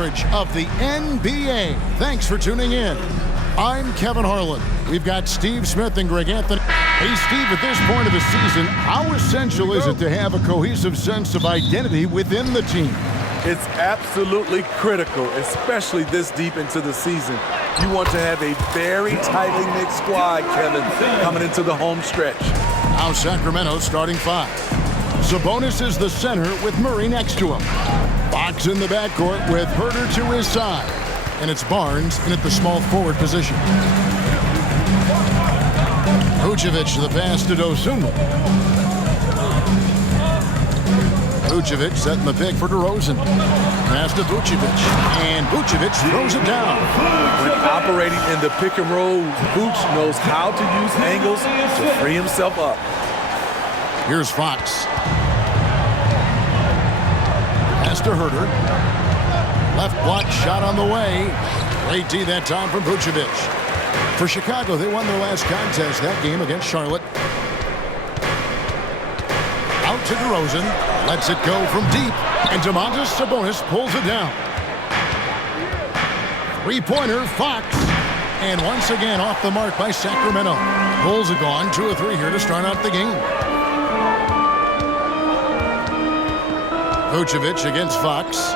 coverage of the NBA. Thanks for tuning in. I'm Kevin Harlan. We've got Steve Smith and Greg Anthony. Hey, Steve, at this point of the season, how essential is it to have a cohesive sense of identity within the team? It's absolutely critical, especially this deep into the season. You want to have a very tightly knit squad, Kevin, coming into the home stretch. Now Sacramento starting five. Sabonis is the center with Murray next to him. Fox in the backcourt with Herter to his side. And it's Barnes in at the small forward position. Vucevic the pass to Dosunmu. Vucevic setting the pick for DeRozan. Pass to Vucevic. And Vucevic throws it down. When operating in the pick and roll, Vuce knows how to use angles to free himself up. Here's Fox. Pass to Herter. Left block shot on the way. Great D that time from Vucevic. For Chicago, they won their last contest that game against Charlotte. Out to DeRozan. Lets it go from deep. And Domantas Sabonis pulls it down. Three-pointer, Fox. And once again off the mark by Sacramento. Bulls are gone 2 of 3 here to start out the game. Vucevic against Fox.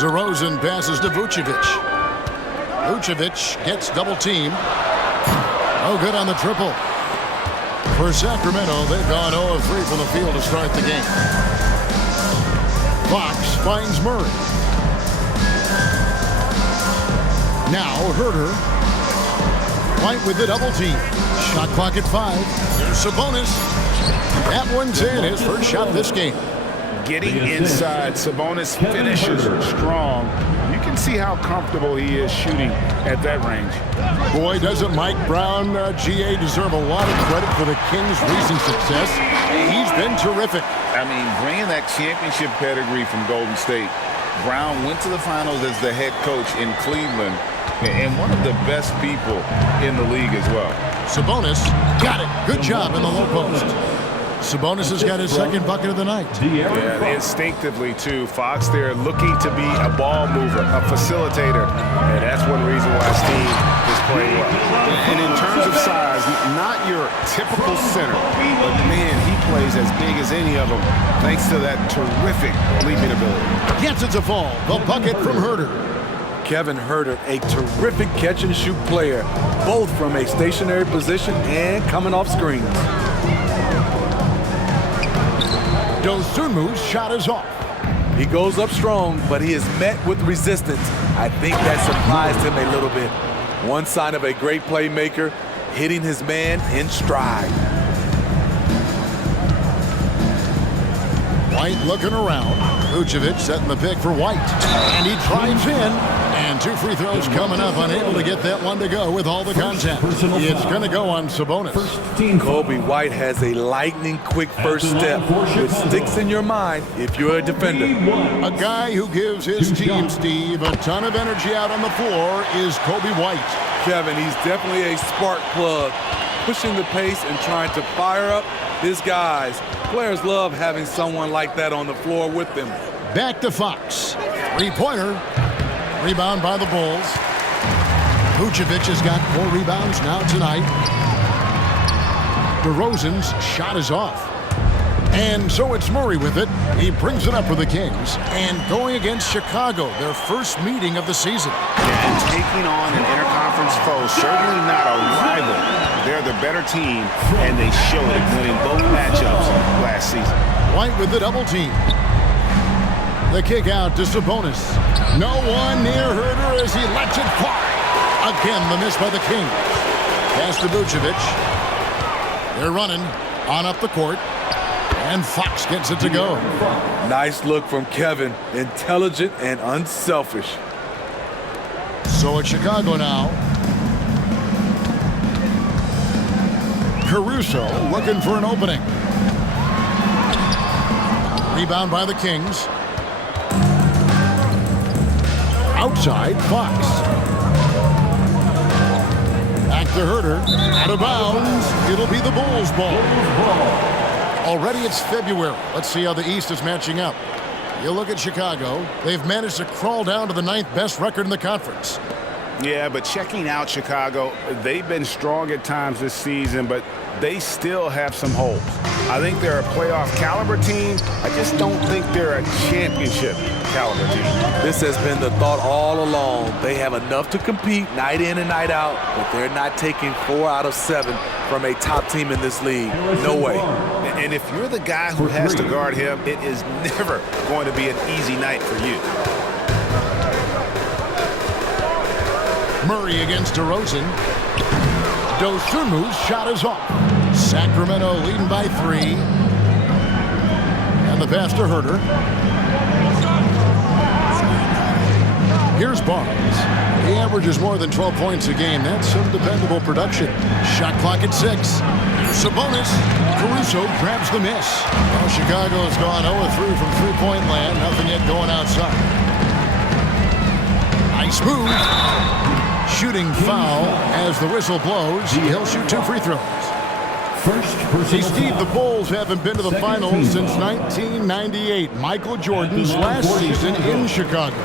DeRozan passes to Vucevic. Vucevic gets double team. Oh, good on the triple. For Sacramento, they've gone 0 of 3 from the field to start the game. Fox finds Murray. Now Herter. White with the double team. Shot clock at 5. Here's Sabonis. That one's in, his first shot this game. Getting inside, Sabonis finishes strong. You can see how comfortable he is shooting at that range. Boy, doesn't Mike Brown, GA, deserve a lot of credit for the Kings' recent success. He's been terrific. I mean, bringing that championship pedigree from Golden State, Brown went to the finals as the head coach in Cleveland and one of the best people in the league as well. Sabonis got it. Good job in the low post. Sabonis has got his second bucket of the night. Yeah, instinctively, too. Fox there looking to be a ball mover, a facilitator. And that's one reason why Steve is playing well. And in terms of size, not your typical center, but man, he plays as big as any of them, thanks to that terrific leaping ability. Gets it to fall. The bucket from Herter. Kevin Herter, a terrific catch-and-shoot player, both from a stationary position and coming off screens. Dosunmu's shot is off. He goes up strong, but he is met with resistance. I think that surprised him a little bit. One sign of a great playmaker, hitting his man in stride. White looking around. Vucevic setting the pick for White. And he drives in. And 2 free throws coming up. Unable to get that one to go with all the contact. It's going to go on Sabonis. Kobe White has a lightning-quick first step, which sticks in your mind if you're a defender. A guy who gives his team, Steve, a ton of energy out on the floor is Kobe White. Kevin, he's definitely a spark plug, pushing the pace and trying to fire up his guys. Players love having someone like that on the floor with them. Back to Fox. Three-pointer. Rebound by the Bulls. Vucevic has got 4 rebounds now tonight. DeRozan's shot is off. And so it's Murray with it. He brings it up for the Kings. And going against Chicago, their first meeting of the season. And taking on an interconference foe, certainly not a rival. They're the better team, and they showed it winning both matchups last season. White with the double team. The kick out to Sabonis. No one near Herter as he lets it fly. Again, the miss by the Kings. Pass to Vucevic. They're running on up the court. And Fox gets it to go. Nice look from Kevin. Intelligent and unselfish. So it's Chicago now. Caruso looking for an opening. Rebound by the Kings. Outside, Fox. Back to Herter. Out of bounds. It'll be the Bulls' ball. Already it's February. Let's see how the East is matching up. You look at Chicago. They've managed to crawl down to the 9th best record in the conference. Yeah, but checking out Chicago, they've been strong at times this season, but they still have some holes. I think they're a playoff caliber team. I just don't think they're a championship caliber team. This has been the thought all along. They have enough to compete night in and night out, but they're not taking 4 out of 7 from a top team in this league. No way. And if you're the guy who has to guard him, it is never going to be an easy night for you. Murray against DeRozan. Dosunmu's shot is off. Sacramento leading by 3. And the pass to Herter. Here's Barnes. He averages more than 12 points a game. That's some dependable production. Shot clock at 6. Sabonis. Caruso grabs the miss. Well, Chicago has gone 0-3 from three-point land. Nothing yet going outside. Nice move. Shooting foul as the whistle blows. He'll shoot 2 free throws. See, Steve, the Bulls haven't been to the finals since 1998. Michael Jordan's last season in Chicago.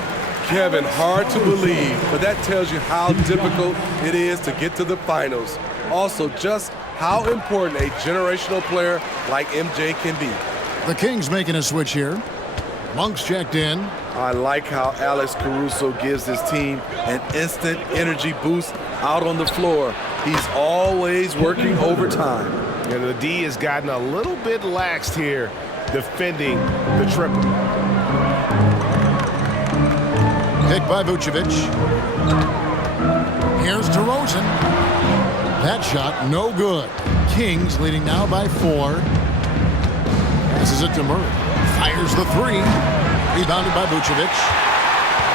Kevin, hard to believe, but that tells you how difficult it is to get to the finals. Also, just how important a generational player like MJ can be. The Kings making a switch here. Monk's checked in. I like how Alex Caruso gives his team an instant energy boost out on the floor. He's always working overtime. And the D has gotten a little bit laxed here defending the triple. Picked by Vucevic. Here's DeRozan. That shot, no good. Kings leading now by 4. Passes it to Murray. Fires the 3. Rebounded by Vucevic.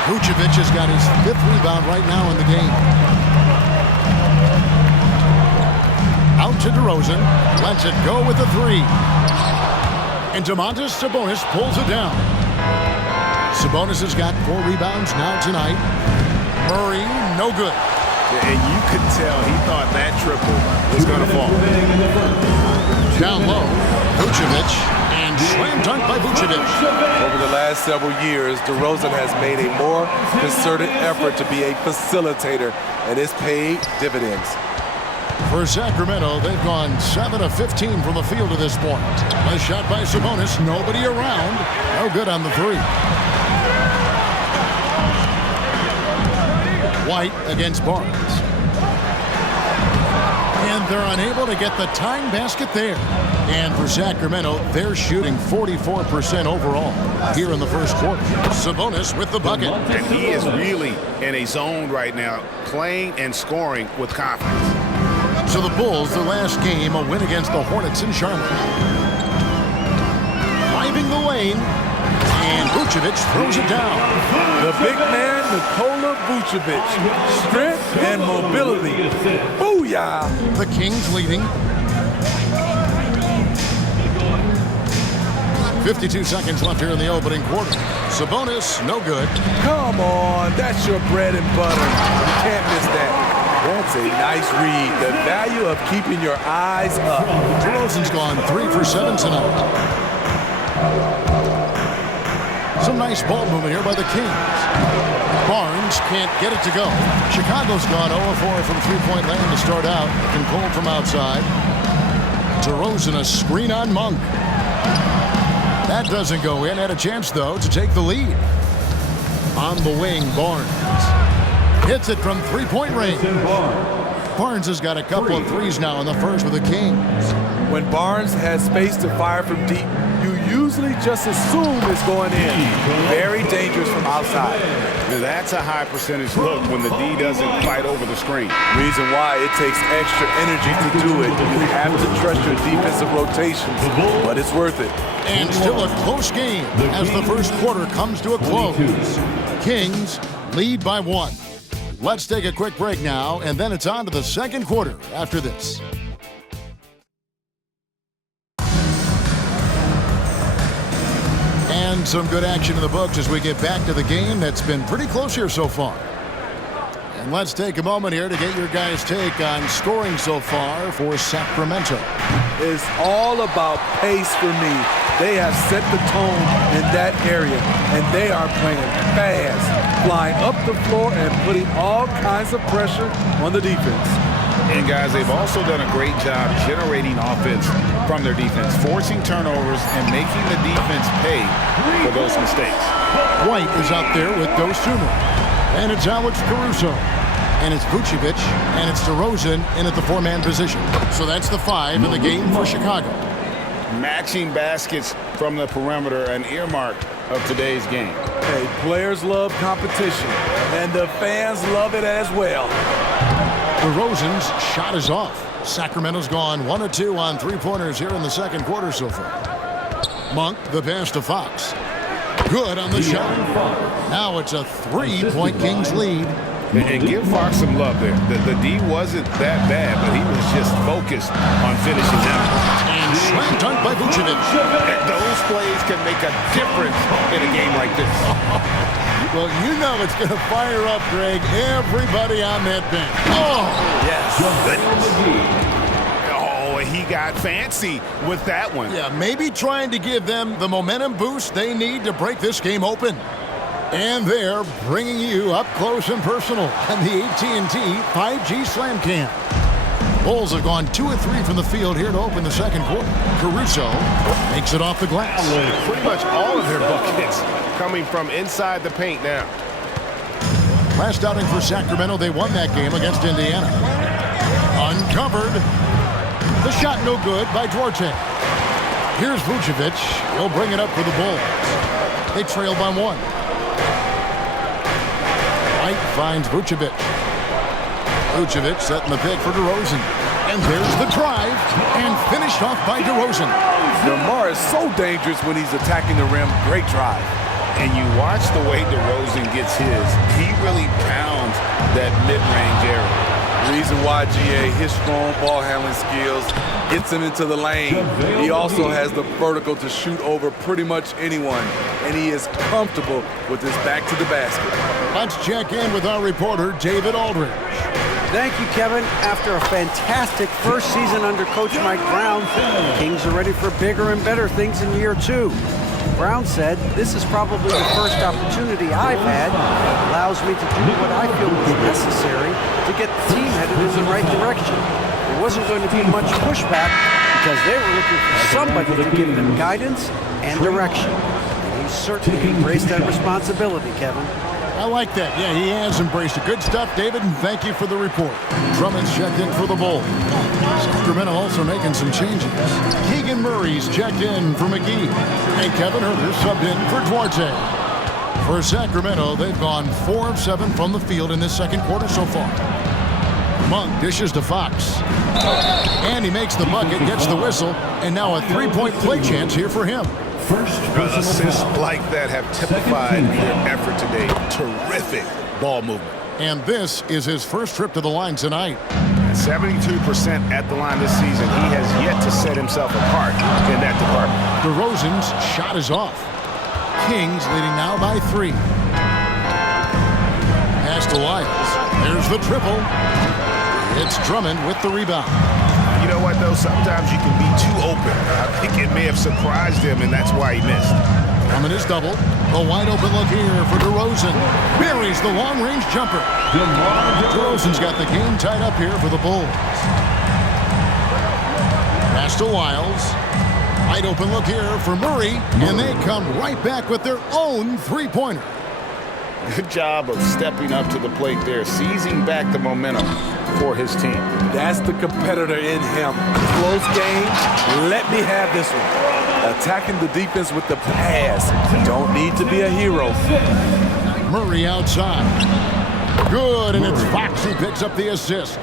Vucevic has got his 5th rebound right now in the game. Out to DeRozan. Lets it go with the 3. And Domantas Sabonis pulls it down. Sabonis has got 4 rebounds now tonight. Murray, no good. And you could tell he thought that triple was going to fall. Down low, Vucevic, and slam dunk by Vucevic. Over the last several years, DeRozan has made a more concerted effort to be a facilitator, and it's paid dividends. For Sacramento, they've gone 7 of 15 from the field to this point. A shot by Sabonis, nobody around. No good on the 3. White against Barnes. And they're unable to get the tying basket there. And for Sacramento, they're shooting 44% overall here in the first quarter. Sabonis with the bucket. And he is really in a zone right now, playing and scoring with confidence. So the Bulls, their last game, a win against the Hornets in Charlotte. Driving the lane, and Vucevic throws it down. The big man, Nikola Vucevic. Strength and mobility. Booyah! The Kings leading. 52 seconds left here in the opening quarter. Sabonis, no good. Come on, that's your bread and butter. You can't miss that. That's a nice read. The value of keeping your eyes up. DeRozan's gone 3 for 7 tonight. Some nice ball movement here by the Kings. Barnes can't get it to go. Chicago's gone 0-4 from three-point land to start out. Looking cold from outside. DeRozan a screen on Monk. That doesn't go in. Had a chance, though, to take the lead. On the wing, Barnes. Hits it from three-point range. Barnes has got a couple of threes now in the first with the Kings. When Barnes has space to fire from deep, you usually just assume it's going in. Very dangerous from outside. Now that's a high percentage look when the D doesn't fight over the screen. Reason why it takes extra energy to do it. You have to trust your defensive rotations, but it's worth it. And still a close game as the first quarter comes to a close. Kings lead by 1. Let's take a quick break now, and then it's on to the second quarter after this. And some good action in the books as we get back to the game that's been pretty close here so far. And let's take a moment here to get your guys' take on scoring so far for Sacramento. It's all about pace for me. They have set the tone in that area, and they are playing fast, flying up the floor and putting all kinds of pressure on the defense. And guys, they've also done a great job generating offense from their defense, forcing turnovers and making the defense pay for those mistakes. White is out there with Dosunmu. And it's Alex Caruso. And it's Vucevic. And it's DeRozan in at the four-man position. So that's the 5 in the game for Chicago. Matching baskets from the perimeter, an earmark of today's game. Hey, players love competition, and the fans love it as well. DeRozan's shot is off. Sacramento's gone 1 of 2 on three-pointers here in the second quarter so far. Monk, the pass to Fox. Good on the shot. Now it's a 3-point Kings lead. And give Fox some love there. The D wasn't that bad, but he was just focused on finishing them. And slam dunk by Vucevic. And those plays can make a difference in a game like this. Well, you know it's going to fire up, Greg, everybody on that bench. Oh, Yes. Oh, he got fancy with that one. yeah, maybe trying to give them the momentum boost they need to break this game open. And they're bringing you up close and personal on the AT&T 5G Slam Cam. Bulls have gone 2 of 3 from the field here to open the second quarter. Caruso makes it off the glass. Pretty much all of their buckets coming from inside the paint now. Last outing for Sacramento, they won that game against Indiana. Uncovered. The shot no good by Duarte. Here's Vucevic. He'll bring it up for the Bulls. They trail by 1. White finds Vucevic. Vucevic setting the pick for DeRozan. And there's the drive. And finished off by DeRozan. DeMar is so dangerous when he's attacking the rim. Great drive. And you watch the way DeRozan gets his. He really pounds that mid-range area. Reason why, GA, his strong ball handling skills gets him into the lane. He also has the vertical to shoot over pretty much anyone, and he is comfortable with his back to the basket. Let's check in with our reporter, David Aldridge. Thank you, Kevin. After a fantastic first season under Coach Mike Brown, the Kings are ready for bigger and better things in year 2. Brown said, "This is probably the first opportunity I've had that allows me to do what I feel is necessary to get the team headed in the right direction. There wasn't going to be much pushback because they were looking for somebody to give them guidance and direction. And he certainly embraced that responsibility, Kevin." I like that. Yeah, he has embraced it. Good stuff, David, and thank you for the report. Drummond's checked in for the Bulls. Sacramento also making some changes. Keegan Murray's checked in for McGee. And Kevin Huerter subbed in for Duarte. For Sacramento, they've gone 4 of 7 from the field in this second quarter so far. Monk dishes to Fox. And he makes the bucket, gets the whistle, and now a 3-point play chance here for him. Assists like that have typified their effort today. Terrific ball movement. And this is his first trip to the line tonight. 72% at the line this season. He has yet to set himself apart in that department. DeRozan's shot is off. Kings leading now by 3. Pass to Lyles. There's the triple. It's Drummond with the rebound. You know what, though? Sometimes you can be too open. I think it may have surprised him, and that's why he missed. Drummond is double. A wide open look here for DeRozan. Buries the long-range jumper. DeRozan's got the game tied up here for the Bulls. Pass to Lyles. Wide open look here for Murray, and they come right back with their own three-pointer. Good job of stepping up to the plate there, seizing back the momentum for his team. That's the competitor in him. Close game. Let me have this one. Attacking the defense with the pass. Don't need to be a hero. Murray outside. Good, and it's Fox who picks up the assist.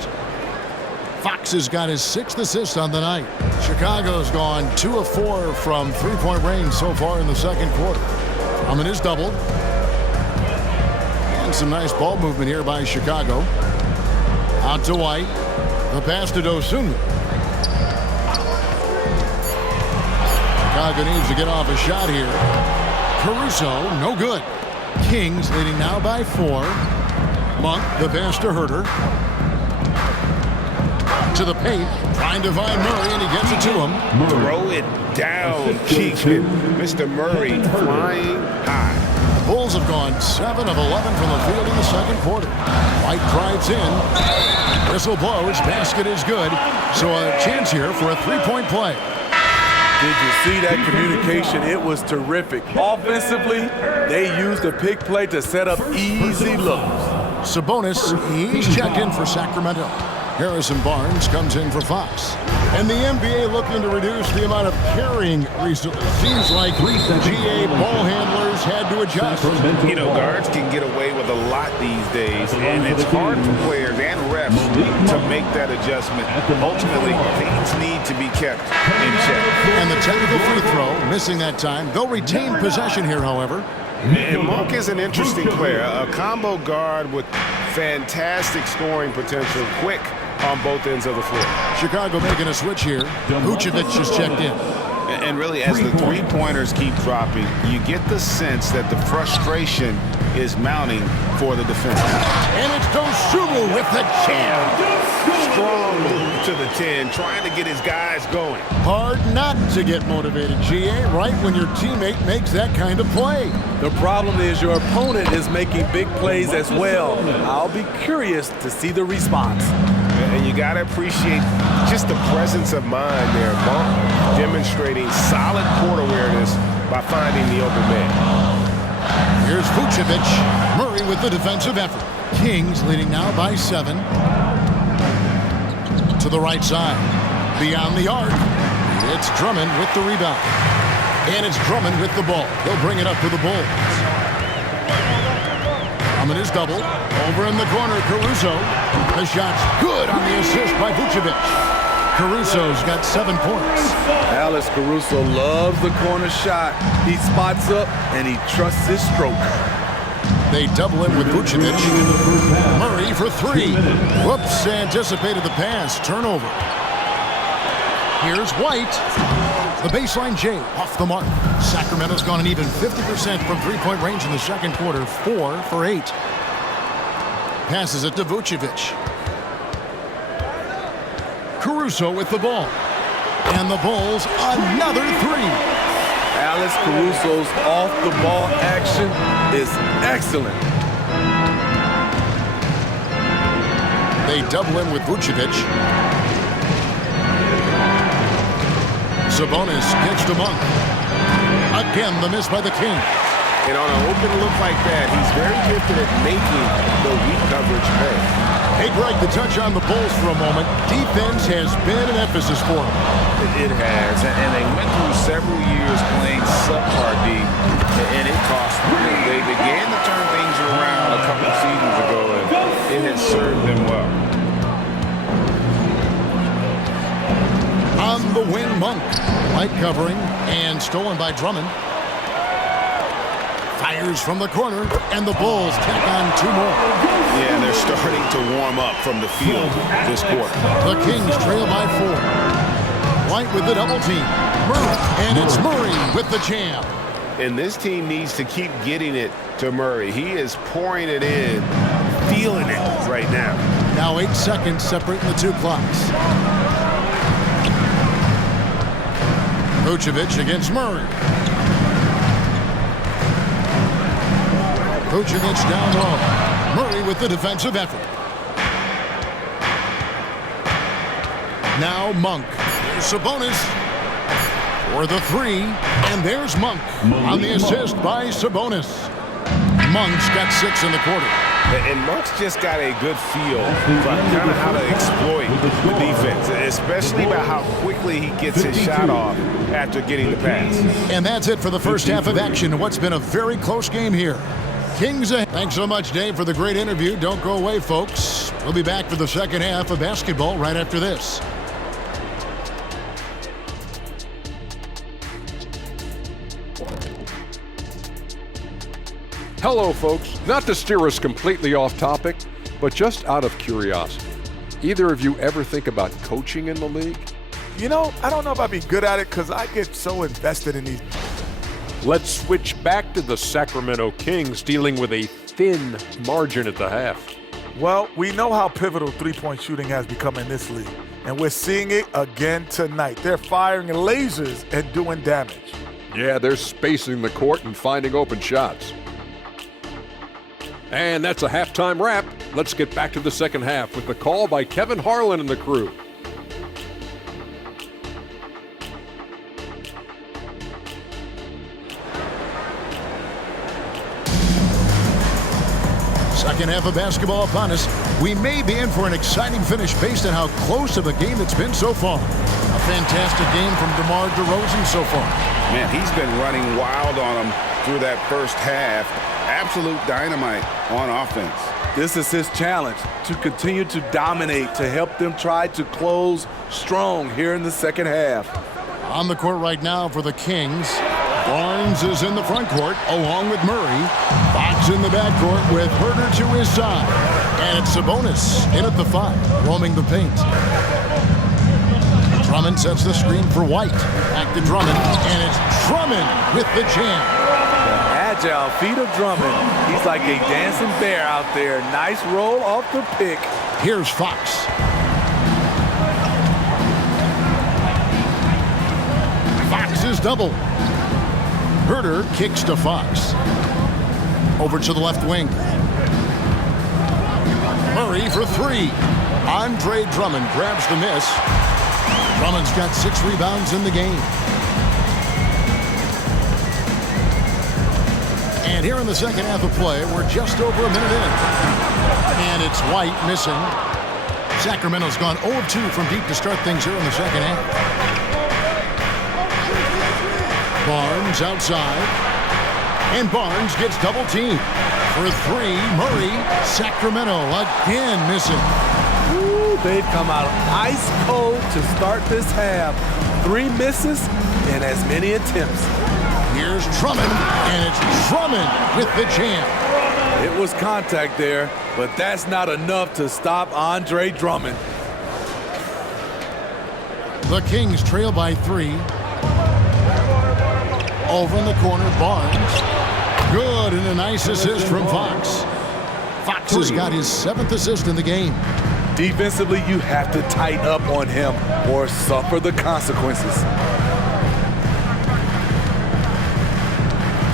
Fox has got his 6th assist on the night. Chicago's gone 2 of 4 from three-point range so far in the second quarter. Drummond is doubled. And some nice ball movement here by Chicago. Out to White. The pass to Dosunmu. Chicago needs to get off a shot here. Caruso, no good. Kings leading now by 4. Monk, the pass to Herter. To the paint, trying to find Murray, and he gets it to him. Throw it down, Keegan. Mr. Murray flying high. The Bulls have gone 7 of 11 from the field in the second quarter. White drives in. Whistle blows. Basket is good. So a chance here for a three-point play. Did you see that communication? It was terrific. Offensively, they used the pick play to set up easy looks. Sabonis, he's checked in for Sacramento. Harrison Barnes comes in for Fox. And the NBA looking to reduce the amount of carrying recently. Seems like GA ball handlers had to adjust. You know, guards can get away with a lot these days, and it's hard for players and refs to make that adjustment. Ultimately, things need to be kept in check. And the technical free throw, missing that time. They'll retain possession here, however. And Monk is an interesting player, a combo guard with fantastic scoring potential, quick on both ends of the floor. Chicago making a switch here. Vucevic is checked in. And really, as the three-pointers keep dropping, you get the sense that the frustration is mounting for the defense. And it's Dosunmu with the jam. Strong move to the 10, trying to get his guys going. Hard not to get motivated, GA, right when your teammate makes that kind of play. The problem is your opponent is making big plays as well. I'll be curious to see the response. And you got to appreciate just the presence of mind there. Monk demonstrating solid court awareness by finding the open man. Here's Vucevic. Murray with the defensive effort. Kings leading now by 7. To the right side. Beyond the arc. It's Drummond with the rebound. And it's Drummond with the ball. They'll bring it up to the Bulls. Drummond is double. Over in the corner, Caruso. The shot's good on the assist by Vucevic. Caruso's got 7 points. Alex Caruso loves the corner shot. He spots up and he trusts his stroke. They double him with Vucevic. Murray for 3. Whoops, anticipated the pass. Turnover. Here's White. The baseline J off the mark. Sacramento's gone an even 50% from three-point range in the second quarter. 4 for 8. Passes it to Vucevic. Caruso with the ball. And the Bulls, another 3. Alex Caruso's off-the-ball action is excellent. They double him with Vucevic. Sabonis gets to Monk. Again, the miss by the King. And on an open look like that, he's very gifted at making the weak coverage pay. Hey, Greg, to touch on the Bulls for a moment, defense has been an emphasis for them. It has, and they went through several years playing subpar D, and it cost them. They began to turn things around a couple of seasons ago, and it has served them well. On the wing, Monk. Light covering and stolen by Drummond. Fires from the corner, and the Bulls tack on 2 more. Yeah, they're starting to warm up from the field this quarter. The Kings trail by 4. White with the double team. Murray, and it's Murray with the jam. And this team needs to keep getting it to Murray. He is pouring it in, feeling it right now. Now 8 seconds separating the 2 clocks. Vucevic against Murray. Vucevic down low. Murray with the defensive effort. Now Monk. There's Sabonis for the 3. And there's Monk on the assist by Sabonis. Monk's got 6 in the quarter. And Monk's just got a good feel for kind of how to exploit the defense, especially about how quickly he gets his shot off after getting the pass. And that's it for the first half of action in what's been a very close game here. Kings ahead. Thanks so much, Dave, for the great interview. Don't go away, folks. We'll be back for the second half of basketball right after this. Hello, folks. Not to steer us completely off topic, but just out of curiosity. Either of you ever think about coaching in the league? You know, I don't know if I'd be good at it because I get so invested in these. Let's switch back to the Sacramento Kings dealing with a thin margin at the half. Well, we know how pivotal three-point shooting has become in this league, and we're seeing it again tonight. They're firing lasers and doing damage. Yeah, they're spacing the court and finding open shots. And that's a halftime wrap. Let's get back to the second half with the call by Kevin Harlan and the crew. Second half of basketball upon us. We may be in for an exciting finish based on how close of a game it's been so far. A fantastic game from DeMar DeRozan so far. Man, he's been running wild on them through that first half. Absolute dynamite on offense. This is his challenge, to continue to dominate, to help them try to close strong here in the second half. On the court right now for the Kings, Barnes is in the front court along with Murray. Fox in the backcourt with Herter to his side. And it's Sabonis in at the 5, roaming the paint. Drummond sets the screen for White. Back to Drummond, and it's Drummond with the jam. Agile feet of Drummond. He's like a dancing bear out there. Nice roll off the pick. Here's Fox. Fox is double. Herter kicks to Fox. Over to the left wing. Murray for 3. Andre Drummond grabs the miss. Drummond's got 6 rebounds in the game. And here in the second half of play, we're just over a minute in. And it's White missing. Sacramento's gone 0 of 2 from deep to start things here in the second half. Barnes outside. And Barnes gets double teamed. For 3, Murray. Sacramento again missing. Ooh, they've come out ice cold to start this half. 3 misses and as many attempts. Here's Drummond, and it's Drummond with the jam. It was contact there, but that's not enough to stop Andre Drummond. The Kings trail by 3. Over in the corner, Barnes. Good, and a nice assist from Fox. Fox has got his 7th assist in the game. Defensively, you have to tighten up on him or suffer the consequences.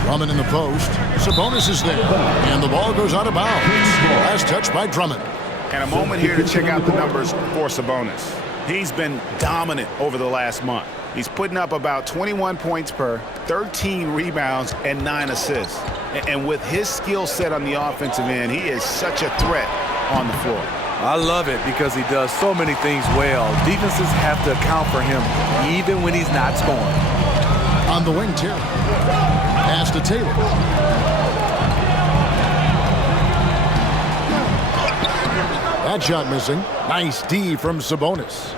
Drummond in the post. Sabonis is there. And the ball goes out of bounds. Last touch by Drummond. And a moment here to check out the numbers for Sabonis. He's been dominant over the last month. He's putting up about 21 points per, 13 rebounds, and 9 assists. And with his skill set on the offensive end, he is such a threat on the floor. I love it because he does so many things well. Defenses have to account for him even when he's not scoring. On the wing, Terry. Pass to Taylor. That shot missing. Nice D from Sabonis.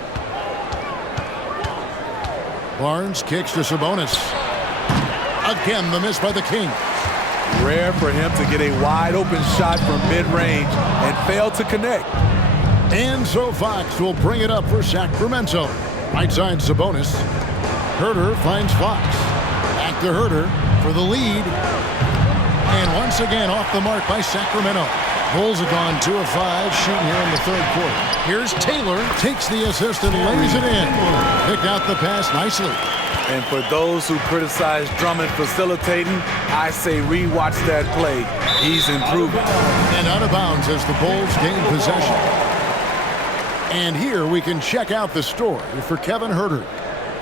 Barnes kicks to Sabonis. Again, the miss by the King. Rare for him to get a wide open shot from mid-range and fail to connect. And so Fox will bring it up for Sacramento. Right side Sabonis. Herter finds Fox. Back to Herter for the lead. And once again off the mark by Sacramento. Bulls have gone 2 of 5 shooting here in the third quarter. Here's Taylor, takes the assist and lays it in. Picked out the pass nicely. And for those who criticize Drummond facilitating, I say rewatch that play. He's improving. And out of bounds as the Bulls gain possession. And here we can check out the story for Kevin Herter.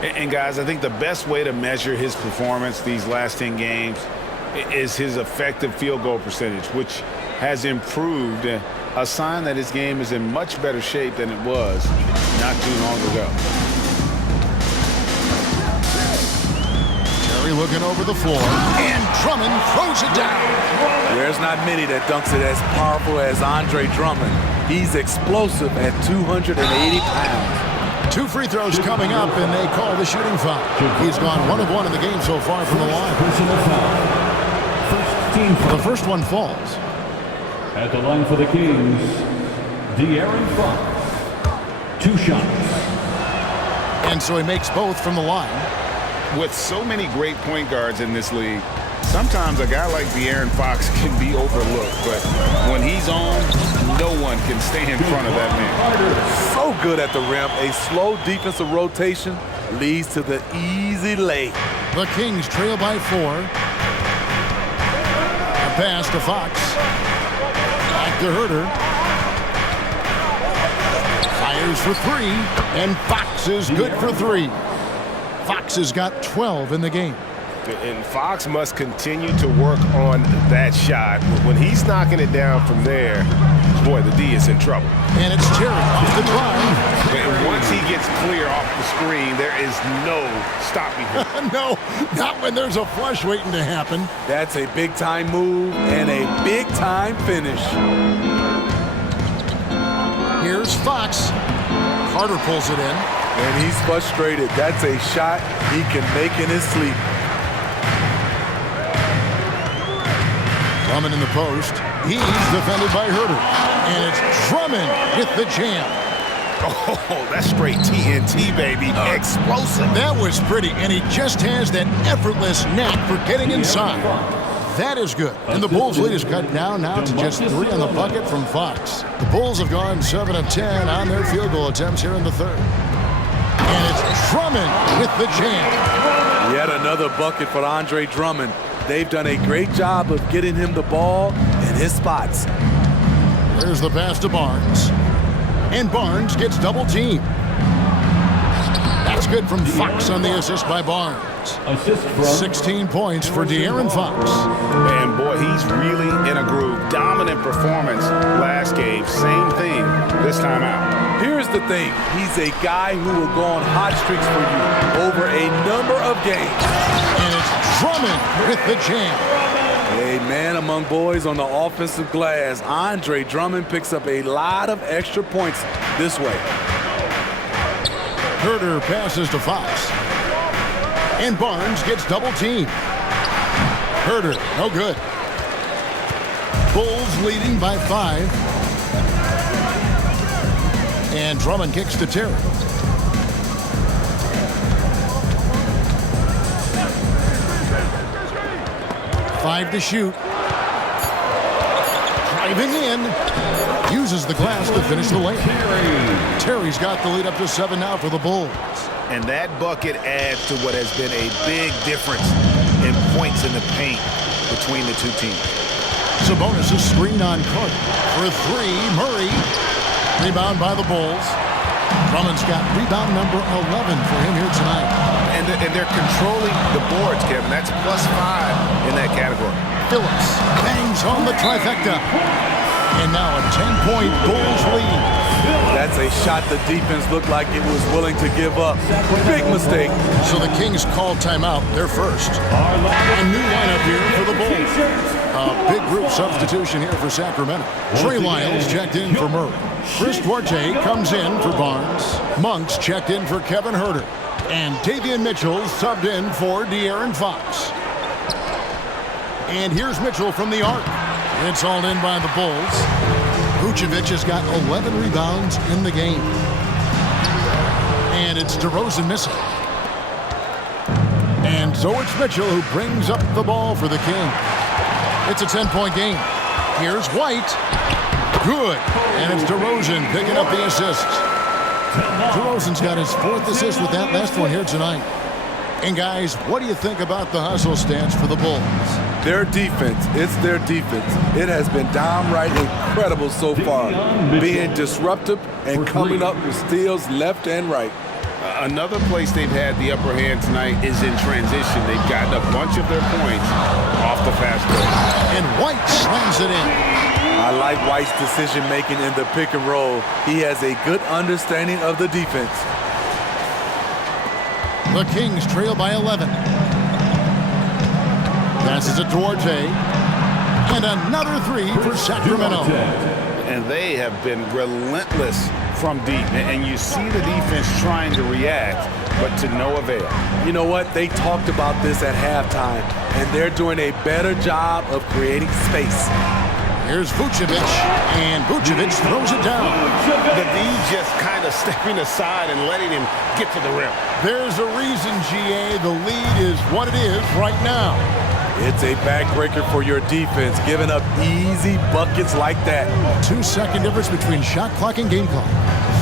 And guys, I think the best way to measure his performance these last 10 games is his effective field goal percentage, which has improved, a sign that his game is in much better shape than it was not too long ago. Terry looking over the floor, and Drummond throws it down. There's not many that dunks it as powerful as Andre Drummond. He's explosive at 280 pounds. 2 free throws coming up, and they call the shooting foul. He's gone 1 of 1 in the game so far from the line. The first one falls. At the line for the Kings, De'Aaron Fox. 2 shots. And so he makes both from the line. With so many great point guards in this league, sometimes a guy like De'Aaron Fox can be overlooked. But when he's on, no one can stay in front of that man. So good at the rim. A slow defensive rotation leads to the easy lay. The Kings trail by 4. A pass to Fox. Back to Herter. Fires for 3, and Fox is good for 3. Fox has got 12 in the game. And Fox must continue to work on that shot. When he's knocking it down from there, boy, the D is in trouble. And it's Terry off the drive. And once he gets clear off the screen, there is no stopping him. No, not when there's a flush waiting to happen. That's a big-time move and a big-time finish. Here's Fox. Carter pulls it in. And he's frustrated. That's a shot he can make in his sleep. Drummond in the post. He's defended by Herter. And it's Drummond with the jam. Oh, that's straight TNT, baby. Explosive. That was pretty, and he just has that effortless knack for getting inside. That is good. And the Bulls' lead is cut down now to just 3 on the bucket from Fox. The Bulls have gone 7 of 10 on their field goal attempts here in the third. And it's Drummond with the jam. Yet another bucket for Andre Drummond. They've done a great job of getting him the ball in his spots. There's the pass to Barnes. And Barnes gets double teamed. That's good from Fox on the assist by Barnes. 16 points for De'Aaron Fox. And boy, he's really in a groove. Dominant performance last game. Same thing this time out. Here's the thing. He's a guy who will go on hot streaks for you over a number of games. And it's Drummond with the jam. A man among boys on the offensive glass. Andre Drummond picks up a lot of extra points this way. Herter passes to Fox. And Barnes gets double teamed. Herter, no good. Bulls leading by 5. And Drummond kicks to Terry. Five to shoot. Driving in. Uses the glass to finish the layup. Terry's got the lead up to 7 now for the Bulls. And that bucket adds to what has been a big difference in points in the paint between the two teams. Sabonis' screen on Carter. For 3, Murray. Rebound by the Bulls. Drummond's got rebound number 11 for him here tonight. And they're controlling the boards, Kevin. That's +5 in that category. Phillips bangs on the trifecta. And now a 10-point Bulls lead. That's a shot the defense looked like it was willing to give up. Big mistake. So the Kings call timeout. They're first. A new lineup here for the Bulls. A big group substitution here for Sacramento. Trey Lyles checked in for Murray. Chris Duarte comes in for Barnes. Monks checked in for Kevin Herter. And Davion Mitchell subbed in for De'Aaron Fox. And here's Mitchell from the arc. It's hauled in by the Bulls. Vucevic has got 11 rebounds in the game. And it's DeRozan missing. And so it's Mitchell who brings up the ball for the King. It's a 10-point game. Here's White. Good. And it's DeRozan picking up the assist. DeRozan's got his 4th assist with that last one here tonight. And guys, what do you think about the hustle stance for the Bulls? Their defense. It's their defense. It has been downright incredible so far. Being disruptive and coming up with steals left and right. Another place they've had the upper hand tonight is in transition. They've gotten a bunch of their points off the fast break. And White slams it in. I like White's decision-making in the pick and roll. He has a good understanding of the defense. The Kings trail by 11. Passes it to Duarte. And another 3 for Sacramento. And they have been relentless from deep. And you see the defense trying to react, but to no avail. You know what? They talked about this at halftime, and they're doing a better job of creating space. Here's Vucevic, and Vucevic throws it down. The D just kind of stepping aside and letting him get to the rim. There's a reason, GA, the lead is what it is right now. It's a backbreaker for your defense, giving up easy buckets like that. 2-second difference between shot clock and game clock.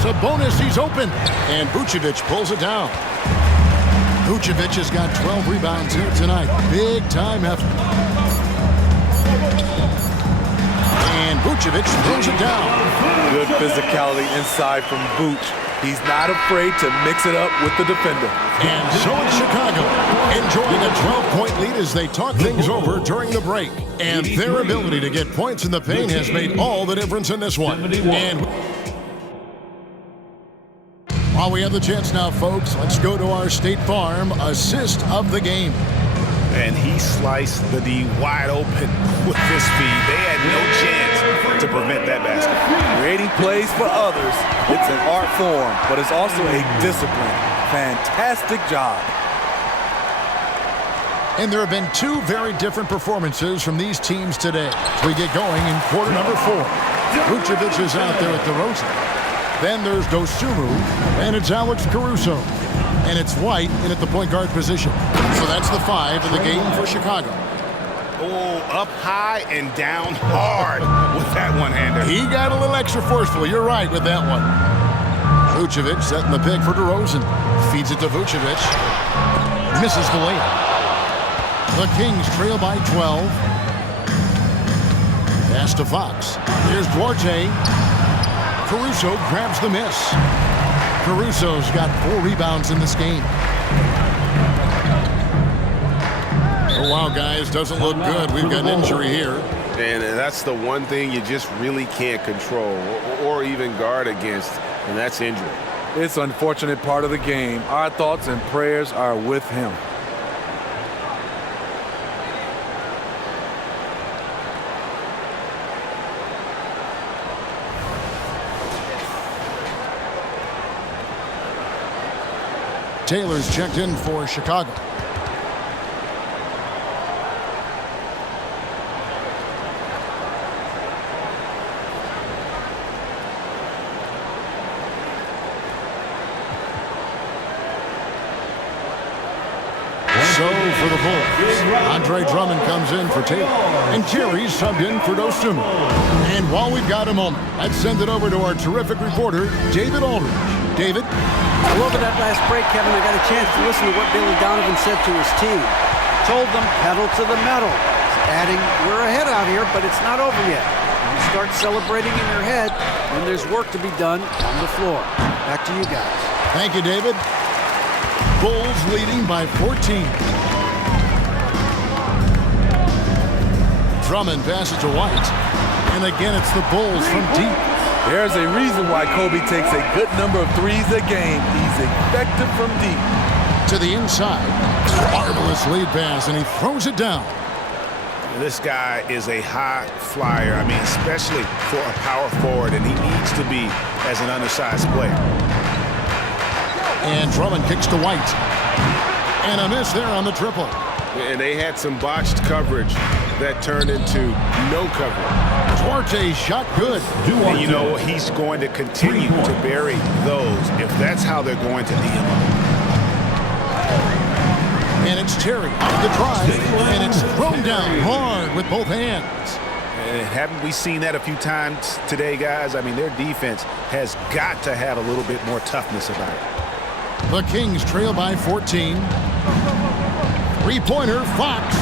Sabonis, he's open. And Vucevic pulls it down. Vucevic has got 12 rebounds here tonight. Big time effort. And Vucevic throws it down. Good physicality inside from Vooch. He's not afraid to mix it up with the defender. And so it's Chicago, enjoying a 12-point lead as they talk things over during the break. And their ability to get points in the paint has made all the difference in this one. And while we have the chance now, folks, let's go to our State Farm assist of the game. And he sliced the D wide open with this feed. They had no chance to prevent that basket. Creating plays for others, it's an art form, but it's also a discipline. Fantastic job. And there have been two very different performances from these teams today. We get going in quarter number 4. Vucevic is out there at DeRozan. Then there's Dosunmu, and it's Alex Caruso. And it's White in at the point guard position. So that's the 5 in the game for Chicago. Oh, up high and down hard with that one-hander. He got a little extra forceful. You're right with that one. Vucevic setting the pick for DeRozan. Feeds it to Vucevic. Misses the layup. The Kings trail by 12. Pass to Fox. Here's Duarte. Caruso grabs the miss. Caruso's got 4 rebounds in this game. Oh, wow, guys, doesn't look good. We've got an injury here. And that's the one thing you just really can't control or even guard against, and that's injury. It's an unfortunate part of the game. Our thoughts and prayers are with him. Taylor's checked in for Chicago. So for the Bulls, Andre Drummond comes in for Taylor, and Terry's subbed in for Dosunmu. And while we've got a moment, let's send it over to our terrific reporter, David Aldridge. David? Well, over that last break, Kevin, I got a chance to listen to what Billy Donovan said to his team. Told them, pedal to the metal. Adding, we're ahead out here, but it's not over yet. You start celebrating in your head, and there's work to be done on the floor. Back to you guys. Thank you, David. Bulls leading by 14. Drummond passes to White. And again, it's the Bulls from deep. There's a reason why Kobe takes a good number of threes a game. He's effective from deep. To the inside. Marvelous lead pass, and he throws it down. This guy is a high flyer. I mean, especially for a power forward, and he needs to be as an undersized player. And Drummond kicks to White. And a miss there on the triple. And they had some botched coverage that turned into no coverage. Duarte shot good. And you know, he's going to continue to bury those if that's how they're going to be. And it's Terry on the drive, and it's thrown down hard with both hands. And haven't we seen that a few times today, guys? I mean, their defense has got to have a little bit more toughness about it. The Kings trail by 14. Three-pointer, Fox.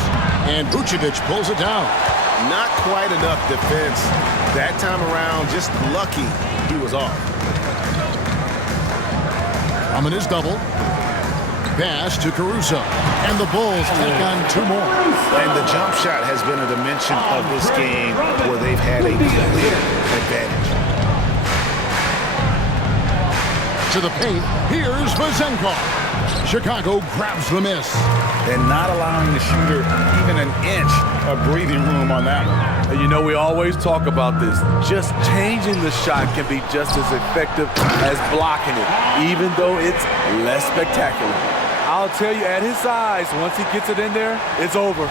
And Vucevic pulls it down. Not quite enough defense that time around. Just lucky he was off. Drummond is double. Pass to Caruso. And the Bulls take on 2 more. And the jump shot has been a dimension of this game where they've had a clear advantage. To the paint, here's Vezenkov. Chicago grabs the miss. And not allowing the shooter even an inch of breathing room on that one. And you know, we always talk about this. Just changing the shot can be just as effective as blocking it, even though it's less spectacular. I'll tell you, at his size, once he gets it in there, it's over.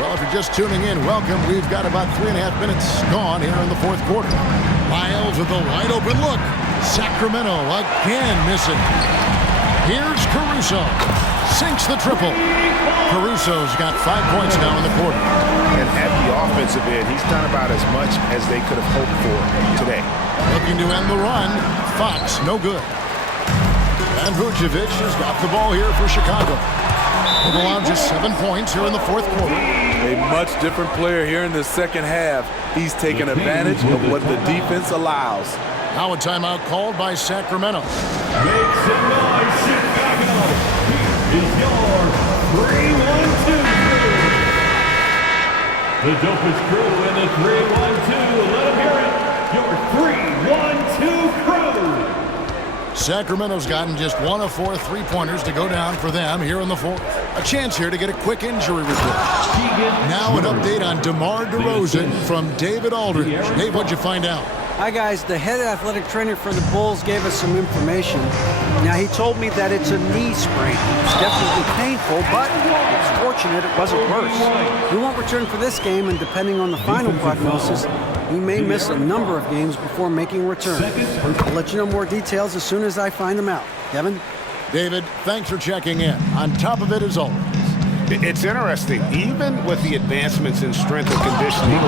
Well, if you're just tuning in, welcome. We've got about 3.5 minutes gone here in the 4th quarter. Miles with a wide open look. Sacramento again missing. Here's Caruso. sinks the triple. Caruso's got 5 points now in the quarter. And at the offensive end, he's done about as much as they could have hoped for today. Looking to end the run. Fox, no good. And Vucevic has got the ball here for Chicago. They've allowed just 7 points here in the fourth quarter. A much different player here in the second half. He's taking advantage of what the defense allows. Now a timeout called by Sacramento. Make some noise, Chicago. Is your 3-1-2 crew. The dopest crew in the 3-1-2. Let them hear it. Your 3-1-2 crew. Sacramento's gotten just 1 of 4 3-pointers to go down for them here in the fourth. A chance here to get a quick injury report. Now an update on DeMar DeRozan from David Aldridge. Dave, what'd you find out? Hi, guys. The head athletic trainer for the Bulls gave us some information. Now, he told me that it's a knee sprain. It's definitely painful, but it's fortunate it wasn't worse. He won't return for this game, and depending on the final prognosis, he may miss a number of games before making a return. I'll let you know more details as soon as I find them out. Kevin? David, thanks for checking in. On top of it as always. It's interesting. Even with the advancements in strength and conditioning,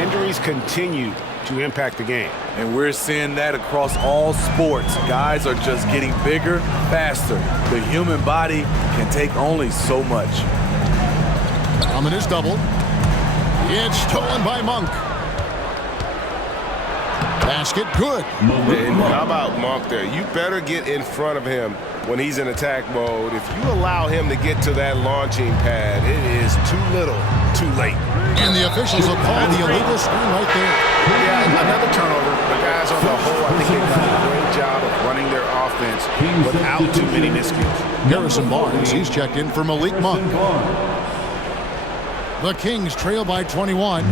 injuries continue to impact the game. And we're seeing that across all sports. Guys are just getting bigger, faster. The human body can take only so much. Drummond is doubled. It's stolen by Monk. Basket good. And how about Monk there? You better get in front of him when he's in attack mode. If you allow him to get to that launching pad, it is too little, too late. And the officials will call the illegal screen right there. Yeah, another turnover. The guys on the whole, I think they've done a great job of running their offense without too many miscues. Harrison Barnes, he's checked in for Malik Monk. The Kings trail by 21.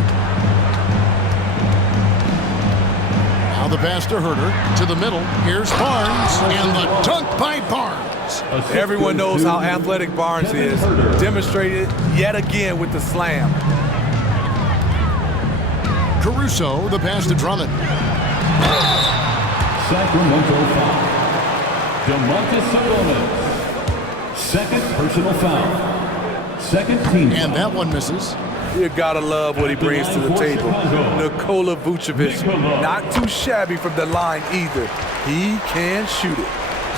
Now the pass to Herter, to the middle. Here's Barnes, and the dunk by Barnes. Everyone knows how athletic Barnes is. Demonstrated yet again with the slam. Caruso, the pass to Drummond. Sacramento foul. Domantas Sabonis. Second personal foul. Second team. And that one misses. You gotta love what he brings to the table. Nikola Vucevic, not too shabby from the line either. He can shoot it.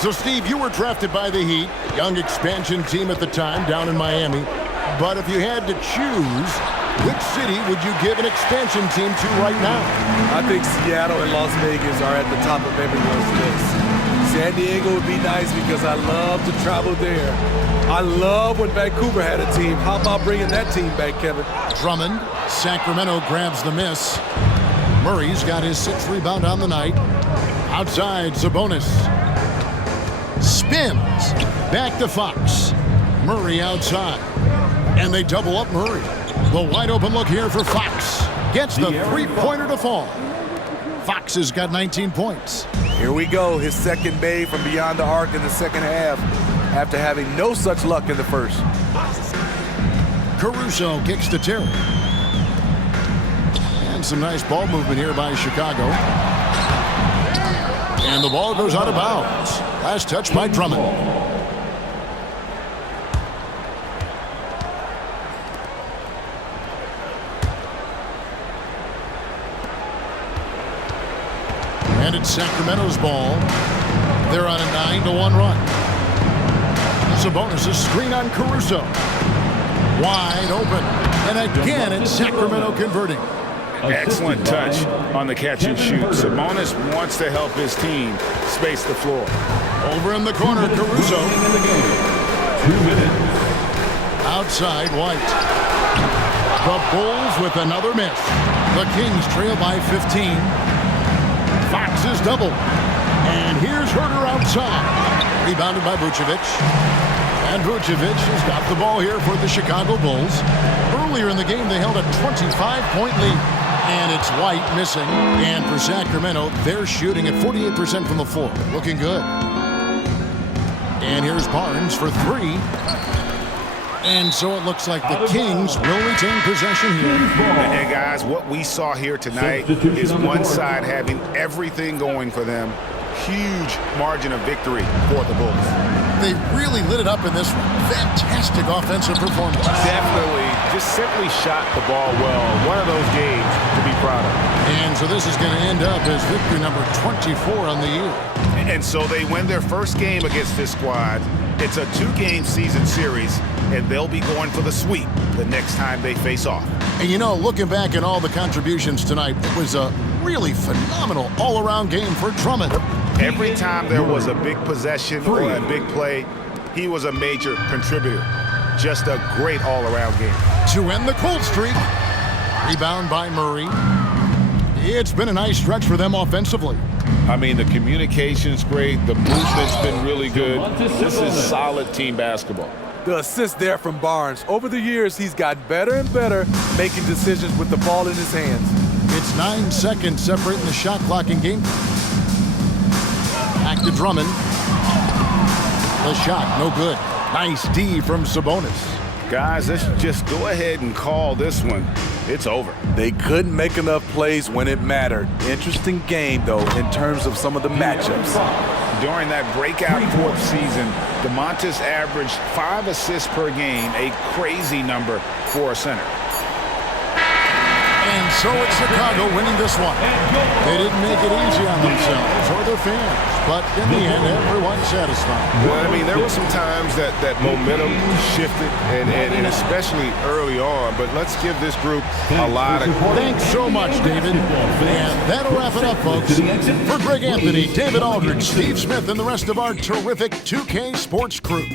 So, Steve, you were drafted by the Heat, a young expansion team at the time down in Miami. But if you had to choose, which city would you give an expansion team to right now? I think Seattle and Las Vegas are at the top of everyone's list. San Diego would be nice because I love to travel there. I love when Vancouver had a team. How about bringing that team back, Kevin? Drummond, Sacramento grabs the miss. Murray's got his 6th rebound on the night. Outside, Sabonis. Spins. Back to Fox. Murray outside. And they double up Murray. The wide open look here for Fox. Gets the 3-pointer to fall. Fox has got 19 points. Here we go, his second made from beyond the arc in the second half after having no such luck in the first. Caruso kicks to Terry. And some nice ball movement here by Chicago. And the ball goes out of bounds. Last touch by Drummond. And it's Sacramento's ball. They're on a 9-1 run. Sabonis' screen on Caruso. Wide open. And again, it's Sacramento converting. Excellent touch on the catch and shoot. Sabonis wants to help his team space the floor. Over in the corner, Caruso. 2 minutes. Outside, White. The Bulls with another miss. The Kings trail by 15. Fox is doubled. And here's Herter outside. Rebounded by Vucevic. And Vucevic has got the ball here for the Chicago Bulls. Earlier in the game, they held a 25-point lead. And it's White missing. And for Sacramento, they're shooting at 48% from the floor. Looking good. And here's Barnes for 3. And so it looks like the Kings will retain possession here. And guys, what we saw here tonight is one side having everything going for them. Huge margin of victory for the Bulls. They really lit it up in this one. Fantastic offensive performance. Definitely just simply shot the ball well. One of those games to be proud of. And so this is going to end up as victory number 24 on the year. And so they win their first game against this squad. It's a 2-game season series, and they'll be going for the sweep the next time they face off. And you know, looking back at all the contributions tonight, it was a really phenomenal all-around game for Drummond. Every time there was a big possession or a big play, he was a major contributor. Just a great all-around game. To end the cold streak, rebound by Murray. It's been a nice stretch for them offensively. I mean, the communication's great. The movement's been really good. This is solid team basketball. The assist there from Barnes. Over the years, he's gotten better and better making decisions with the ball in his hands. It's 9 seconds separating the shot clock in game. Back to Drummond. The shot, no good. Nice D from Sabonis. Guys, let's just go ahead and call this one. It's over. They couldn't make enough plays when it mattered. Interesting game, though, in terms of some of the matchups. During that breakout fourth season, DeMontis averaged 5 assists per game, a crazy number for a center. And so it's Chicago winning this one. They didn't make it easy on themselves or their fans, but in the end, everyone's satisfied. Well, I mean, there were some times that momentum shifted, and especially early on, but let's give this group a lot of credit. Thanks so much, David. And that'll wrap it up, folks. For Greg Anthony, David Aldridge, Steve Smith, and the rest of our terrific 2K Sports crew,